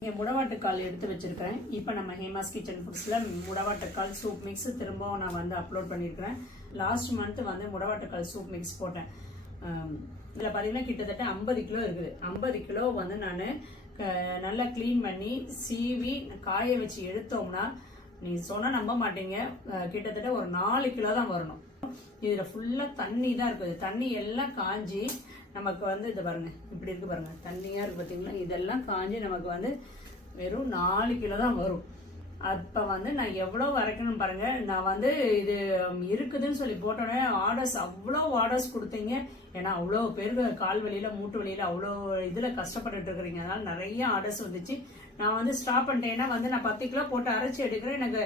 இங்கே முடவாட்டுக்கால் எடுத்து வச்சுருக்கிறேன். இப்போ நம்ம ஹேமாஸ் கிச்சன் ஃபுட்ஸில் முடவாட்டுக்கால் சூப் மிக்ஸ் திரும்பவும் நான் வந்து அப்லோட் பண்ணியிருக்கிறேன் லாஸ்ட் மந்த் வந்து முடவாட்டுக்கால் சூப் மிக்ஸ் போட்டேன். இதில் பார்த்தீங்கன்னா கிட்டத்தட்ட ஐம்பது கிலோ இருக்குது. ஐம்பது கிலோ வந்து நான் நல்லா க்ளீன் பண்ணி சீவி காய வச்சு எடுத்தோம்னா நீங்கள் சொன்னால் நம்ப மாட்டீங்க. கிட்டத்தட்ட ஒரு நாலு கிலோ தான் வரணும். இதில் ஃபுல்லாக தண்ணி தான் இருக்குது. தண்ணி எல்லாம் காஞ்சி நமக்கு வந்து இது பாருங்கள் இப்படி இருக்குது பாருங்கள் தண்ணியாக இருக்குது பார்த்திங்களா இதெல்லாம் காஞ்சி நமக்கு வந்து வெறும் நாலு கிலோ தான் வரும். அப்போ வந்து நான் எவ்வளோ வரைக்கணும் பாருங்கள் நான் வந்து இது இருக்குதுன்னு சொல்லி போட்டோன்னே ஆர்டர்ஸ் அவ்வளோ ஆர்டர்ஸ் கொடுத்தீங்க. ஏன்னா அவ்வளோ பேர் கால் வழியில் மூட்டு வழியில் அவ்வளோ இதில் கஷ்டப்பட்டுட்டு இருக்கிறீங்க. அதனால் நிறைய ஆர்டர்ஸ் வந்துச்சு. நான் வந்து ஸ்டாப் பண்ணிட்டேன் ஏன்னா வந்து நான் பத்து கிலோ போட்டு அரைச்சி எடுக்கிறேன். எனக்கு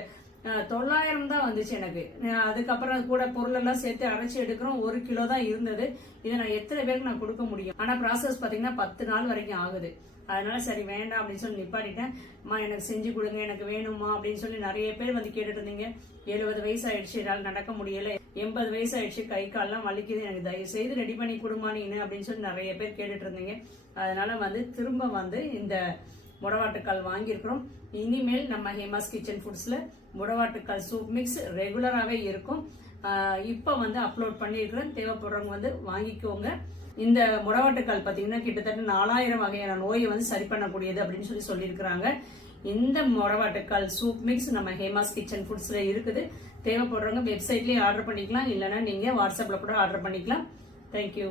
தொள்ளாயிரம் தான் வந்துச்சு எனக்கு. அதுக்கப்புறம் கூட பொருள் எல்லாம் சேர்த்து அரைச்சி எடுக்கிறோம். ஒரு கிலோ தான் இருந்தது. இதை நான் எத்தனை பேருக்கு நான் கொடுக்க முடியும்? ஆனா ப்ராசஸ் பாத்தீங்கன்னா பத்து நாள் வரைக்கும் ஆகுது. அதனால சரி வேண்டாம் அப்படின்னு சொல்லி நிப்பாட்டிட்டேன். அம்மா எனக்கு செஞ்சு கொடுங்க எனக்கு வேணுமா அப்படின்னு சொல்லி நிறைய பேர் வந்து கேட்டுட்டு இருந்தீங்க எழுபது வயசு ஆயிடுச்சு என்னால் நடக்க முடியல. எண்பது வயசு ஆயிடுச்சு கை கால்லாம் வலிக்குது. எனக்கு தயவு செய்து ரெடி பண்ணி கொடுமா நீனு அப்படின்னு சொல்லி நிறைய பேர் கேட்டுட்டு இருந்தீங்க அதனால வந்து திரும்ப வந்து இந்த முடவாட்டுக்கால் வாங்கியிருக்கிறோம். இனிமேல் நம்ம ஹேமாஸ் கிச்சன் ஃபுட்ஸில் முடவாட்டுக்கால் சூப் மிக்ஸ் ரெகுலராகவே இருக்கும். இப்போ வந்து அப்லோட் பண்ணியிருக்கிறேன். தேவைப்படுறவங்க வந்து வாங்கிக்கோங்க. இந்த முடவாட்டுக்கால் பார்த்தீங்கன்னா கிட்டத்தட்ட நாலாயிரம் வகையான நோயை வந்து சரி பண்ணக்கூடியது அப்படின்னு சொல்லி சொல்லியிருக்கிறாங்க. இந்த முடவாட்டுக்கால் சூப் மிக்ஸ் நம்ம ஹேமாஸ் கிச்சன் ஃபுட்ஸில் இருக்குது. தேவைப்படுறவங்க வெப்சைட்லேயே ஆர்டர் பண்ணிக்கலாம். இல்லைன்னா நீங்கள் வாட்ஸ்அப்பில் கூட ஆர்டர் பண்ணிக்கலாம். தேங்க்யூ